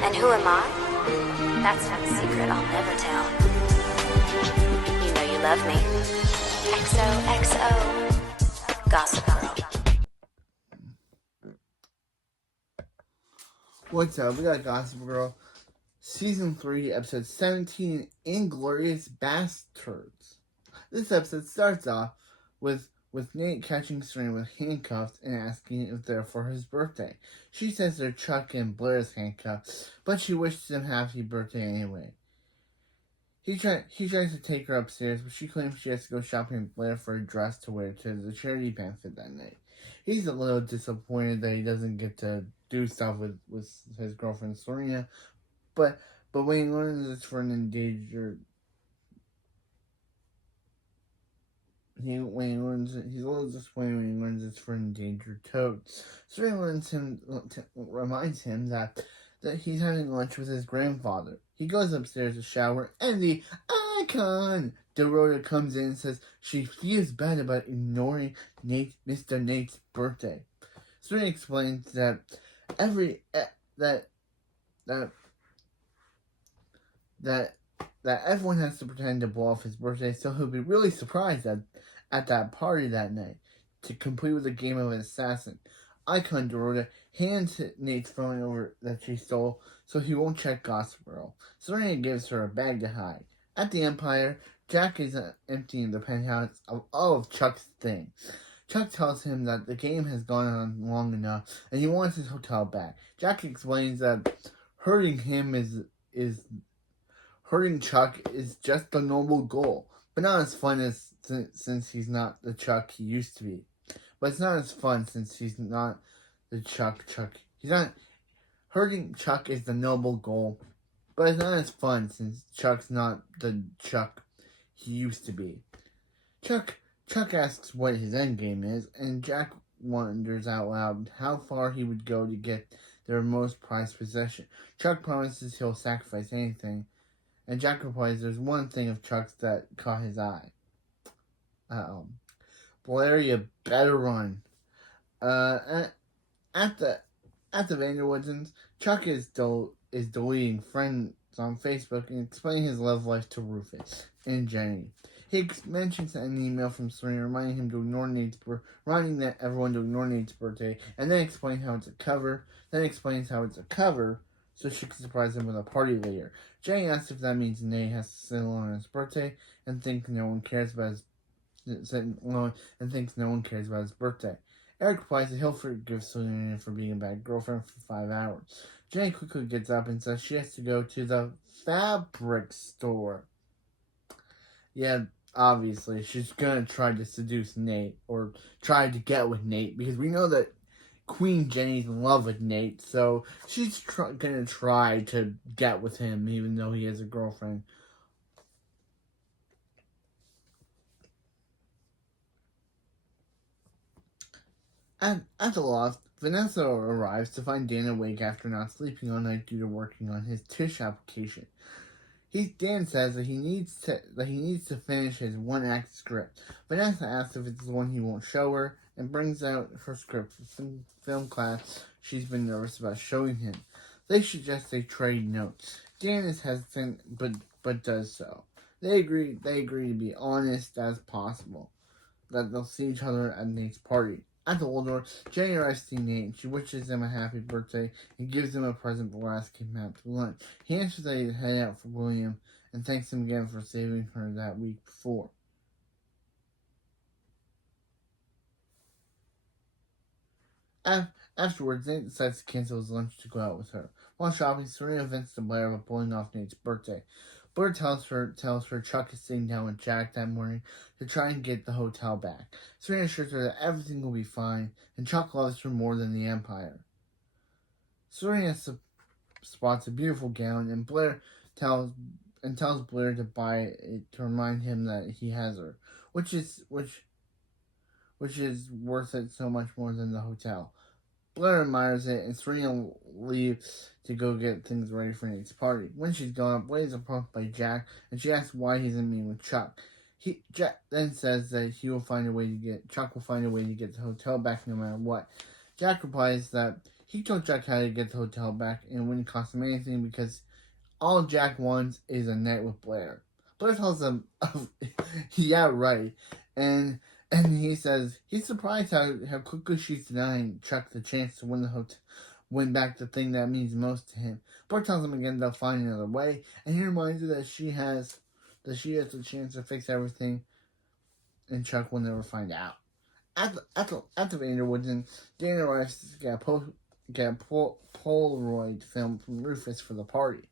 And who am I? That's not a secret I'll never tell. You know you love me. XOXO. Gossip Girl. What's up? We got Gossip Girl, Season 3, Episode 17, Inglorious Bastards. This episode starts off with Nate catching Serena with handcuffs and asking if they're for his birthday. She says they're Chuck and Blair's handcuffs, but she wishes him happy birthday anyway. He tries to take her upstairs, but she claims she has to go shopping with Blair for a dress to wear to the charity benefit that night. He's a little disappointed that he doesn't get to do stuff with his girlfriend Serena, but when he learns it's for an endangered, he's a little disappointed when he learns it's for an endangered toad. Serena reminds him that he's having lunch with his grandfather. He goes upstairs to shower, and the icon Dorota comes in and says she feels bad about ignoring Mr. Nate's birthday. Serena explains that that everyone has to pretend to blow off his birthday, so he'll be really surprised at that party that night, to complete with a game of an assassin. Icon Dorota hands Nate's phone over that she stole, so he won't check Gossip Girl. Serena gives her a bag to hide. At the Empire, Jack is emptying the penthouse of all of Chuck's things. Chuck tells him that the game has gone on long enough, and he wants his hotel back. Jack explains that hurting Chuck is just a noble goal, but not as fun since he's not the Chuck he used to be. But it's not as fun since he's not the Chuck. He's not hurting Chuck is the noble goal, but it's not as fun since Chuck's not the Chuck he used to be. Chuck asks what his endgame is, and Jack wonders out loud how far he would go to get their most prized possession. Chuck promises he'll sacrifice anything, and Jack replies there's one thing of Chuck's that caught his eye. Blair, you better run. At the Vanderwoodens, Chuck is deleting friends on Facebook and explaining his love life to Rufus and Jenny. He mentions an email from Serena reminding everyone to ignore Nate's birthday, and then explains how it's a cover. So she can surprise him with a party later. Jenny asks if that means Nate has to sit alone on his birthday and thinks no one cares about his birthday. Eric replies that he'll forgive Serena for being a bad girlfriend for 5 hours. Jenny quickly gets up and says she has to go to the fabric store. Yeah, obviously, she's gonna try to seduce Nate, or try to get with Nate, because we know that Queen Jenny's in love with Nate, so she's gonna try to get with him, even though he has a girlfriend. At the loft, Vanessa arrives to find Dan awake after not sleeping all night due to working on his Tish application. Dan says that he needs to finish his one-act script. Vanessa asks if it's the one he won't show her, and brings out her script for film class she's been nervous about showing him. They suggest they trade notes. Dan is hesitant, but does so. They agree to be honest as possible, that they'll see each other at Nate's party. At the Waldorf, Jenny arrives to see Nate. She wishes him a happy birthday and gives him a present before asking him out to lunch. He answers that he's headed out for William and thanks him again for saving her that week before. Afterwards, Nate decides to cancel his lunch to go out with her. While shopping, Serena vents to Blair about pulling off Nate's birthday. Blair tells her Chuck is sitting down with Jack that morning to try and get the hotel back. Serena assures her that everything will be fine, and Chuck loves her more than the Empire. Serena spots a beautiful gown, and Blair tells Blair to buy it to remind him that he has her, which is worth it so much more than the hotel. Blair admires it, and Serena leaves to go get things ready for Nate's party. When she's gone, Blair is approached by Jack, and she asks why he's in meeting with Chuck. Jack then says that Chuck will find a way to get the hotel back no matter what. Jack replies that He told Jack how to get the hotel back and it wouldn't cost him anything because all Jack wants is a night with Blair. Blair tells him, yeah, right. And he says he's surprised how quickly she's denying Chuck the chance to win back the thing that means most to him. Blair tells him again they'll find another way, and he reminds her that she has the chance to fix everything, and Chuck will never find out. At the Vanderwoods, Dan arrives to get a Polaroid film from Rufus for the party.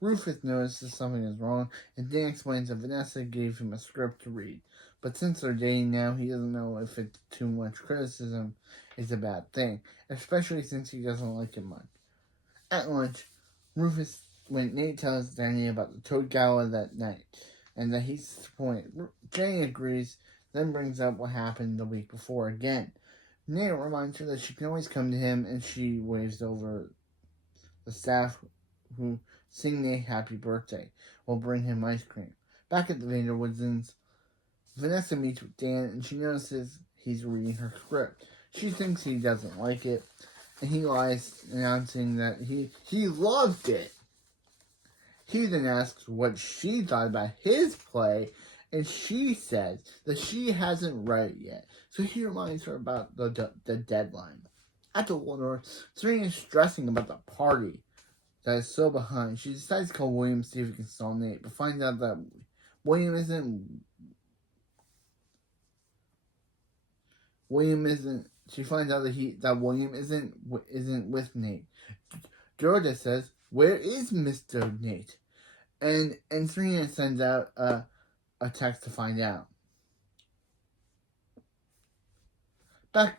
Rufus notices something is wrong, and Dan explains that Vanessa gave him a script to read. But since they're dating now, he doesn't know if it's too much criticism is a bad thing, especially since he doesn't like it much. At lunch, when Nate tells Danny about the Toad Gala that night, and that he's disappointed, Jenny agrees, then brings up what happened the week before again. Nate reminds her that she can always come to him, and she waves over the staff who sing Nate happy birthday will bring him ice cream. Back at the Vanderwoodsons, Vanessa meets with Dan, and she notices he's reading her script. She thinks he doesn't like it, and he lies, announcing that he loved it. He then asks what she thought about his play, and she says that she hasn't read it yet. So he reminds her about the deadline. At the Waldorf, Serena is stressing about the party that is so behind. She decides to call William to see if he can stall Nate, but finds out that William isn't. She finds out that William isn't with Nate. Georgia says, "Where is Mr. Nate?" And Serena sends out a text to find out. Back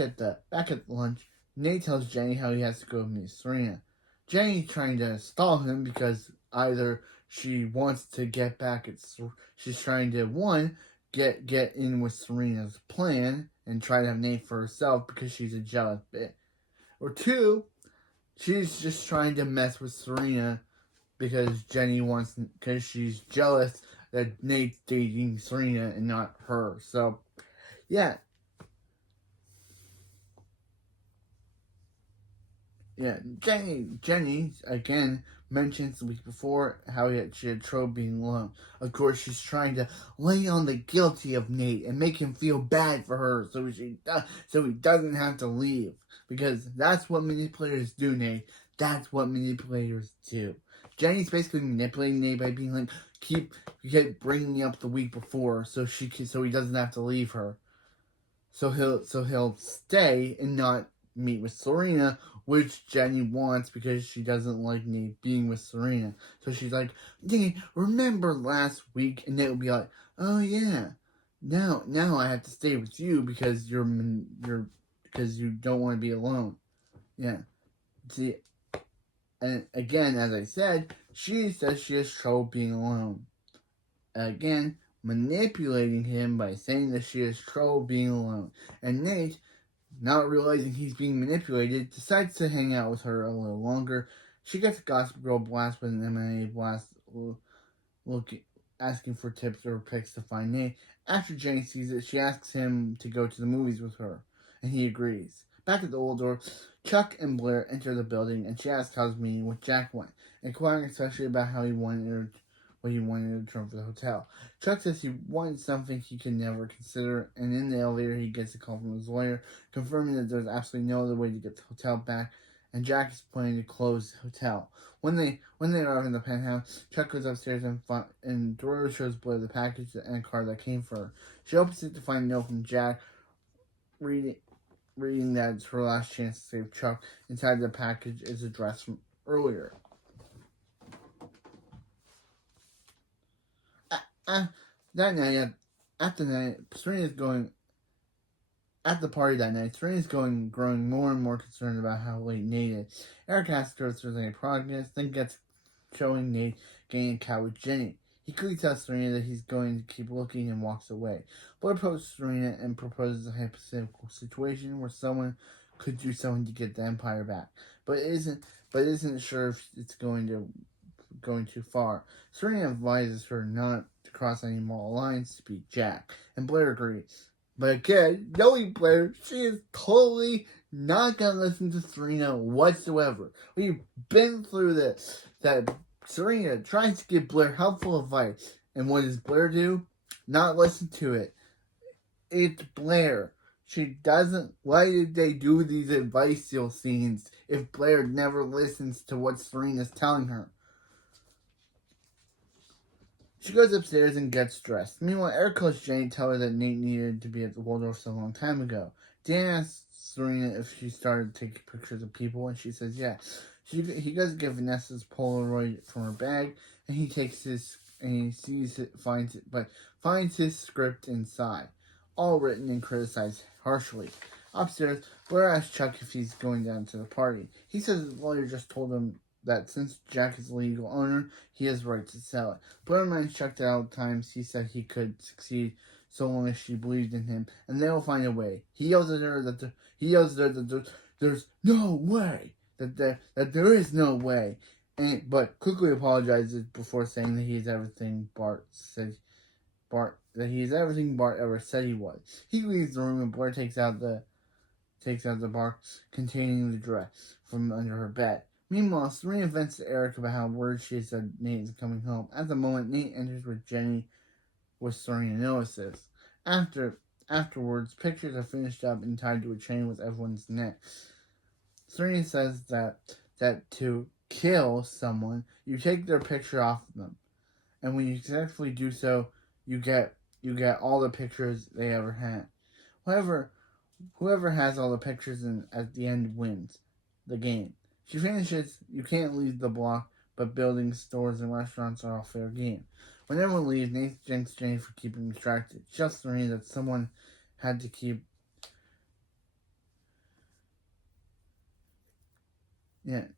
at lunch, Nate tells Jenny how he has to go meet Serena. Jenny's trying to stall him because either she wants to get back at, she's trying to get in with Serena's plan and try to have Nate for herself because she's a jealous bitch, or two, she's just trying to mess with Serena because she's jealous that Nate's dating Serena and not her. So, yeah. Yeah, Jenny, again, mentions the week before how she had trouble being alone. Of course, she's trying to lay on the guilty of Nate and make him feel bad for her so he doesn't have to leave. Because that's what manipulators do, Nate. That's what manipulators do. Jenny's basically manipulating Nate by being like, keep bringing up the week before so he doesn't have to leave her. So he'll stay and not meet with Serena, which Jenny wants because she doesn't like Nate being with Serena. So she's like, Nate, remember last week? And Nate will be like, oh yeah, now I have to stay with you because because you don't want to be alone. Yeah. See, and again, as I said, she says she has trouble being alone. Again, manipulating him by saying that she has trouble being alone. And Nate, not realizing he's being manipulated, decides to hang out with her a little longer. She gets a Gossip Girl blast with an M&A blast, asking for tips or picks to find Nate. After Jenny sees it, she asks him to go to the movies with her, and he agrees. Back at the Waldorf, Chuck and Blair enter the building, and she asks how his meeting with Jack went, inquiring especially about how he wanted what he wanted to return for the hotel. Chuck says he wanted something he could never consider, and in the elevator he gets a call from his lawyer, confirming that there's absolutely no other way to get the hotel back, and Jack is planning to close the hotel. When they arrive in the penthouse, Chuck goes upstairs and Dora shows Blair the package and a card that came for her. She opens it to find a note from Jack, reading that it's her last chance to save Chuck. Inside the package is a dress from earlier. That night, at the party that night, Serena's growing more and more concerned about how late Nate is. Eric asks her if there's any progress, then gets showing Nate getting a cat with Jenny. He quickly tells Serena that he's going to keep looking and walks away. Blair approaches Serena and proposes a hypothetical situation where someone could do something to get the Empire back, but isn't sure if it's going too far. Serena advises her not to cross any moral lines to beat Jack, and Blair agrees. But again, knowing Blair, she is totally not gonna listen to Serena whatsoever. We've been through this. That Serena tries to give Blair helpful advice, and what does Blair do? Not listen to it. It's Blair. She doesn't. Why did they do these advice scenes if Blair never listens to what Serena's telling her? She goes upstairs and gets dressed. Meanwhile, Eric calls Jenny to tell her that Nate needed to be at the Waldorf a long time ago. Dan asks Serena if she started taking pictures of people, and she says yeah. He goes to get Vanessa's Polaroid from her bag, and he takes his and he sees it, finds his script inside, all written and criticized harshly. Upstairs, Blair asks Chuck if he's going down to the party. He says his lawyer just told him that since Jack is the legal owner, he has the right to sell it. Blair reminds Chuck that all the times he said he could succeed so long as she believed in him, and they will find a way. He yells at her that there's no way, that there is no way, but quickly apologizes before saying that he is everything Bart ever said he was. He leaves the room and Blair takes out the box containing the dress from under her bed. Meanwhile, Serena vents to Eric about how worried she is that Nate is coming home. At the moment, Nate enters with Jenny, which Serena notices. Afterwards, pictures are finished up and tied to a chain with everyone's necks. Serena says that to kill someone, you take their picture off of them, and when you successfully do so, you get all the pictures they ever had. Whoever has all the pictures at the end wins the game. She finishes, you can't leave the block, but buildings, stores, and restaurants are all fair game. When everyone leaves, Nate thanks Jenny for keeping distracted. She tells Serena that someone had to keep... Yeah.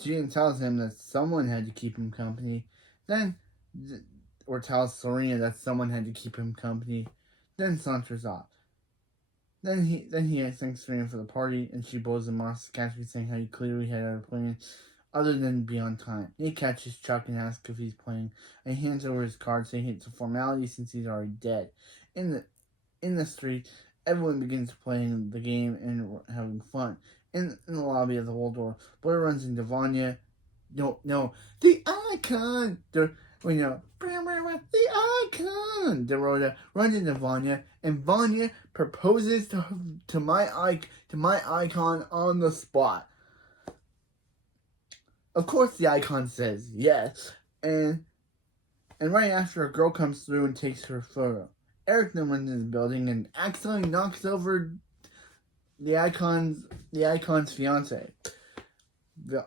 She tells him that someone had to keep him company. Or tells Serena that someone had to keep him company. Then saunters off. Then he thanks Serena for the party, and she blows him off, casually saying how he clearly had other plans other than be on time. Nate catches Chuck and asks if he's playing, and he hands over his card saying it's a formality since he's already dead. In the street, everyone begins playing the game and having fun. In the lobby of the Waldorf, Blair runs into Vanya. No, the icon! The icon! Dorota runs into Vanya, and Vanya proposes to my icon on the spot. Of course, the icon says yes, and right after, a girl comes through and takes her photo. Eric then runs into the building and accidentally knocks over the icon's fiance,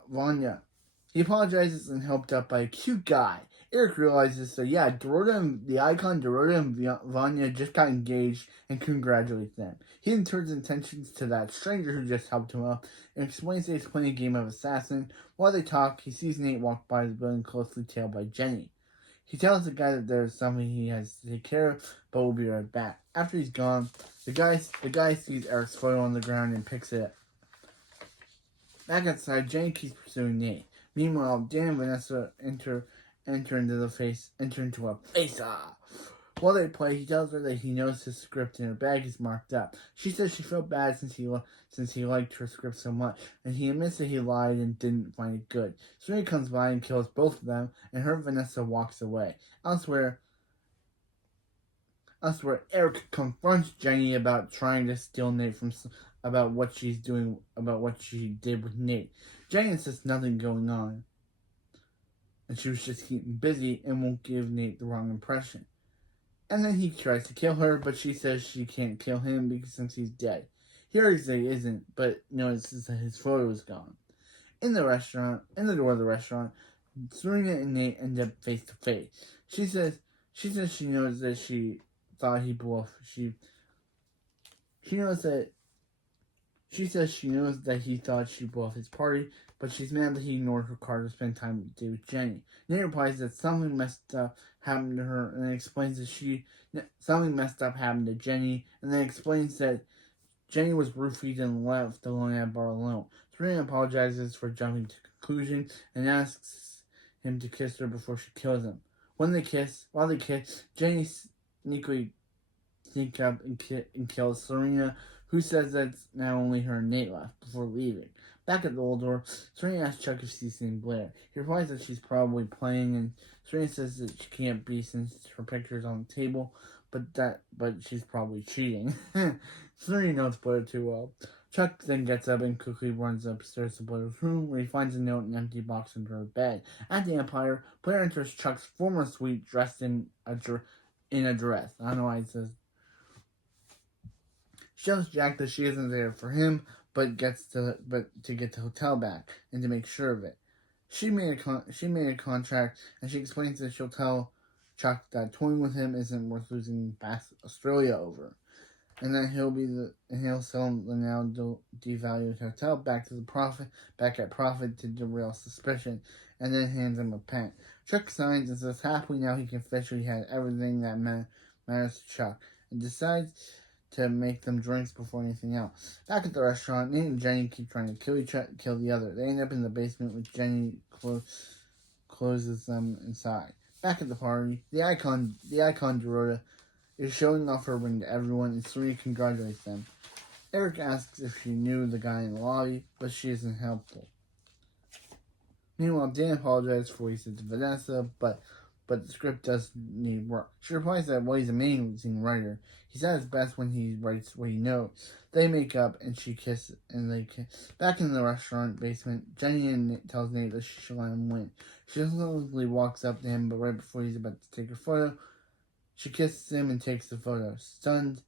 Vanya. He apologizes and helped up by a cute guy. Eric realizes Dorota and Vanya just got engaged and congratulates them. He then turns attention to that stranger who just helped him up and explains that he's playing a game of assassin. While they talk, he sees Nate walk by the building closely tailed by Jenny. He tells the guy that there's something he has to take care of, but will be right back. After he's gone, the guy sees Eric's photo on the ground and picks it up. Back outside, Jenny keeps pursuing Nate. Meanwhile, Dan and Vanessa enter into a face-off. While they play, he tells her that he knows his script and her bag is marked up. She says she felt bad since he liked her script so much, and he admits that he lied and didn't find it good. Serena comes by and kills both of them, and Vanessa walks away. Elsewhere, Eric confronts Jenny about trying to steal Nate about what she did with Nate. Jenny insists nothing going on, and she was just keeping busy and won't give Nate the wrong impression. And then he tries to kill her, but she says she can't kill him since he's dead. He argues that he isn't, but notices that his photo is gone. In the door of the restaurant, Serena and Nate end up face to face. She says she knows that she thought he blew off. She knows that he thought she blew off his party, but she's mad that he ignored her card to spend time with Jenny. Nate replies that something messed up happened to her, and then explains that something messed up happened to Jenny, and then explains that Jenny was roofied and left alone at a bar alone. Serena apologizes for jumping to conclusions and asks him to kiss her before she kills him. While they kiss, Jenny sneakily sneaks up and kills Serena, who says that's now only her and Nate left before leaving. Back at the old door, Serena asks Chuck if she's seen Blair. He replies that she's probably playing, and Serena says that she can't be since her picture's on the table, but she's probably cheating. Serena knows Blair too well. Chuck then gets up and quickly runs upstairs to Blair's room, where he finds a note and an empty box under her bed. At the Empire, Blair enters Chuck's former suite dressed in a dress. I don't know why it says. She tells Jack that she isn't there for him, but to get the hotel back and to make sure of it. She made a contract, and she explains that she'll tell Chuck that toying with him isn't worth losing past Australia over, and that he'll sell the now devalued hotel back at profit to derail suspicion, and then hands him a pen. Chuck signs and says happily now he can officially have everything that matters to Chuck, and decides to make them drinks before anything else. Back at the restaurant, Nate and Jenny keep trying to kill the other. They end up in the basement with Jenny closes them inside. Back at the party, the icon Dorota is showing off her ring to everyone, and Serena congratulates them. Eric asks if she knew the guy in the lobby, but she isn't helpful. Meanwhile, Dan apologizes for what he said to Vanessa, but the script does need work. She replies that he's a amazing writer. He's at his best when he writes what he knows. They make up and they kiss. Back in the restaurant basement, Jenny tells Nate that she should let him win. She slowly walks up to him, but right before he's about to take a photo, she kisses him and takes the photo. Stunned,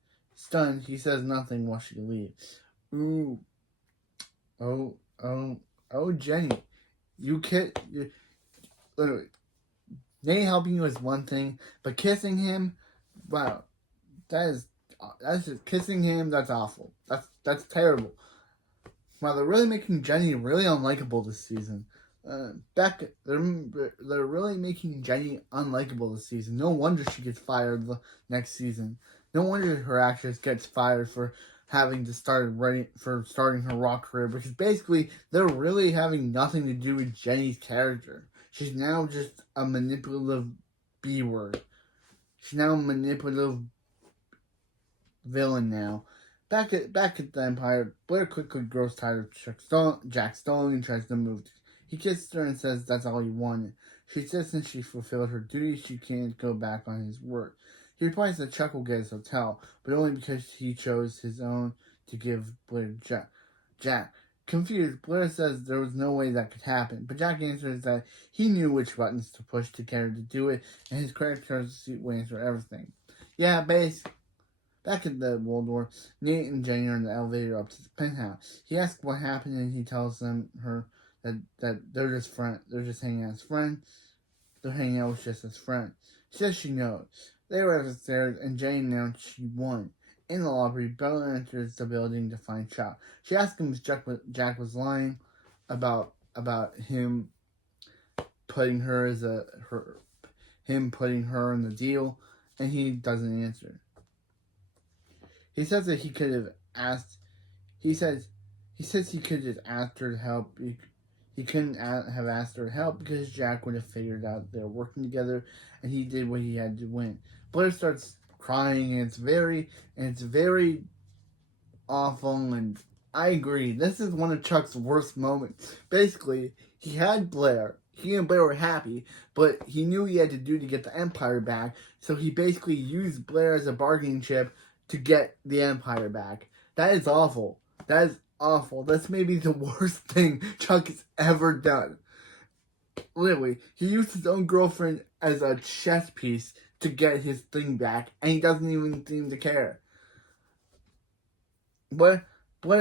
he says nothing while she leaves. Ooh. Oh, Jenny. Literally. Nate helping you is one thing, but kissing him, wow, that's just kissing him. That's awful. That's terrible. Wow, they're really making Jenny really unlikable this season. They're really making Jenny unlikable this season. No wonder she gets fired the next season. No wonder her actress gets fired for having to starting her rock career, because basically they're really having nothing to do with Jenny's character. She's now just a manipulative B-word. She's now a manipulative villain now. Back at the Empire, Blair quickly grows tired of Jack stalling and tries to move. He kisses her and says that's all he wanted. She says since she fulfilled her duty, she can't go back on his word. He replies that Chuck will get his hotel, but only because he chose his own to give Blair Jack. Confused, Blair says there was no way that could happen, but Jack answers that he knew which buttons to push to get her to do it, and his credit card receipt will answer everything. Yeah, back at the Waldorf, Nate and Jenny are in the elevator up to the penthouse. He asks what happened, and he tells her that they're just friends. They're just hanging out as friends. They're hanging out with just as friends. She says she knows. They were upstairs, and Jenny announced she won. In the lobby, Bella enters the building to find Chuck. She asks him if Jack was lying about him putting her in the deal, and he doesn't answer. He says that he could have asked. He says he could have asked her to help. He couldn't have asked her to help because Jack would have figured out they're working together, and he did what he had to win. Blair starts crying, and it's very awful, and I agree. This is one of Chuck's worst moments. Basically, he had Blair. He and Blair were happy, but he knew he had to do to get the Empire back, so he basically used Blair as a bargaining chip to get the Empire back. That is awful. That is awful. That's maybe the worst thing Chuck has ever done. Literally, he used his own girlfriend as a chess piece to get his thing back, and he doesn't even seem to care. Blair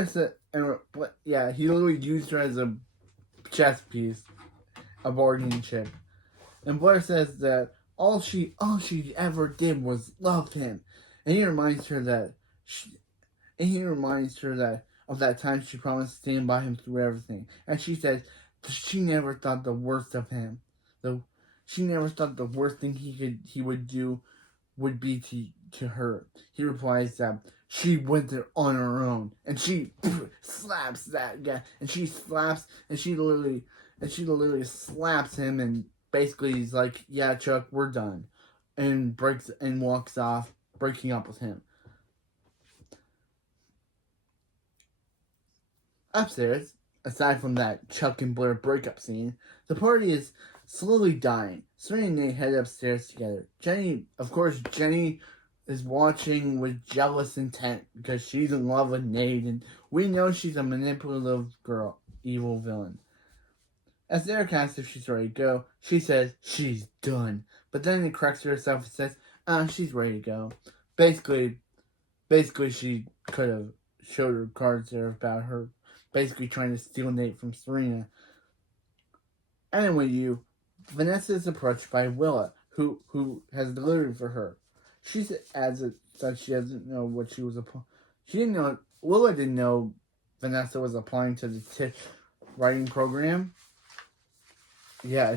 said, he literally used her as a chess piece, a bargaining chip. And Blair says that all she ever did was love him, and he reminds her that of that time she promised to stand by him through everything, and she says she never thought the worst of him. She never thought the worst thing he would do would be to her. He replies that she went there on her own, and she slaps that guy, and she literally slaps him, and basically he's like, yeah, Chuck, we're done. And walks off, breaking up with him. Upstairs, aside from that Chuck and Blair breakup scene, the party is slowly dying. Serena and Nate head upstairs together. Jenny is watching with jealous intent because she's in love with Nate, and we know she's a manipulative girl, evil villain. As Eric asks if she's ready to go, she says she's done. But then it corrects herself and says, she's ready to go. Basically, she could have showed her cards there about her basically trying to steal Nate from Serena. Anyway, Vanessa is approached by Willa, who has delivery for her. She adds that she doesn't know what she was applying. Willa didn't know Vanessa was applying to the TIFF writing program. Yeah,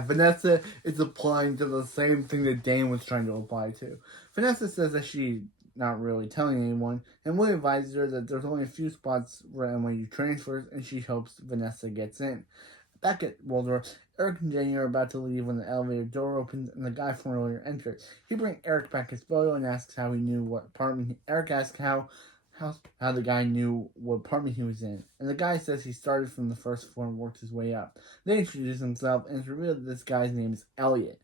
Vanessa is applying to the same thing that Dan was trying to apply to. Vanessa says that she's not really telling anyone, and Will advises her that there's only a few spots where NYU transfers, and she hopes Vanessa gets in. Back at Waldorf, Eric and Jenny are about to leave when the elevator door opens and the guy from earlier enters. He brings Eric back his photo and asks how he knew what apartment. Eric asks how the guy knew what apartment he was in, and the guy says he started from the first floor and worked his way up. They introduce himself, and it's revealed that this guy's name is Elliot.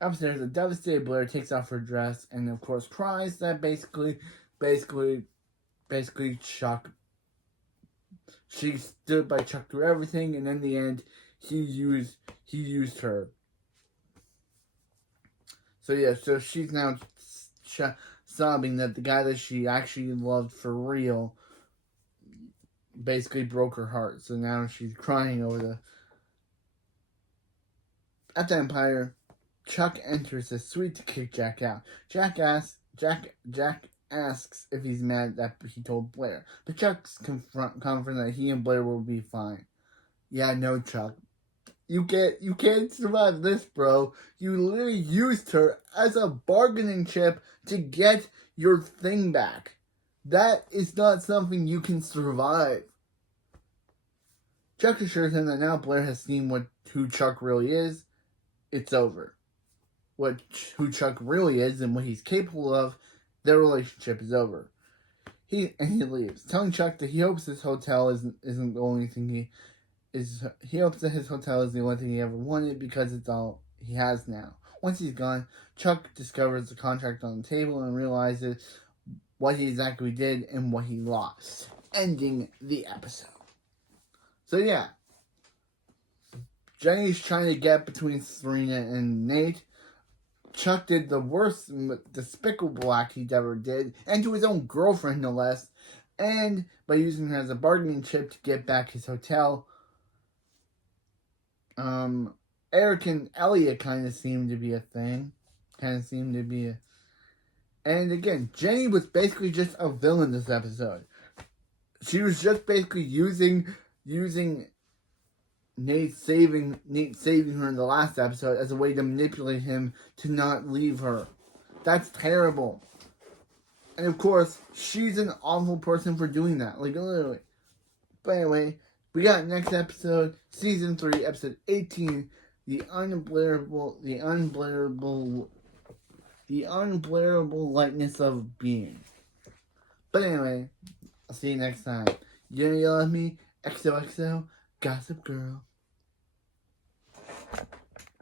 Upstairs, a devastated Blair takes off her dress and, of course, cries that basically Chuck. She stood by Chuck through everything, and in the end, he used her. So she's now sobbing that the guy that she actually loved for real basically broke her heart. So now she's crying over At the Empire, Chuck enters the suite to kick Jack out. Jack asks if he's mad that he told Blair, but Chuck's confident that he and Blair will be fine. Yeah, no, Chuck. You can't survive this, bro. You literally used her as a bargaining chip to get your thing back. That is not something you can survive. Chuck assures him that now Blair has seen who Chuck really is. It's over. Who Chuck really is and what he's capable of, their relationship is over. He leaves, telling Chuck that he hopes his hotel isn't the only thing he hopes that his hotel is the only thing he ever wanted because it's all he has now. Once he's gone, Chuck discovers the contract on the table and realizes what he exactly did and what he lost, ending the episode. So yeah, Jenny's trying to get between Serena and Nate. Chuck did the worst despicable act he'd ever did, and to his own girlfriend no less, and by using her as a bargaining chip to get back his hotel. Eric and Elliot kind of seemed to be a thing. And again, Jenny was basically just a villain this episode. She was just basically using Nate saving her in the last episode as a way to manipulate him to not leave her. That's terrible. And of course, she's an awful person for doing that. Like, literally. But anyway, we got next episode, season 3, episode 18, the unblairable lightness of being. But anyway, I'll see you next time. You gonna yell at me? XOXO, Gossip Girl.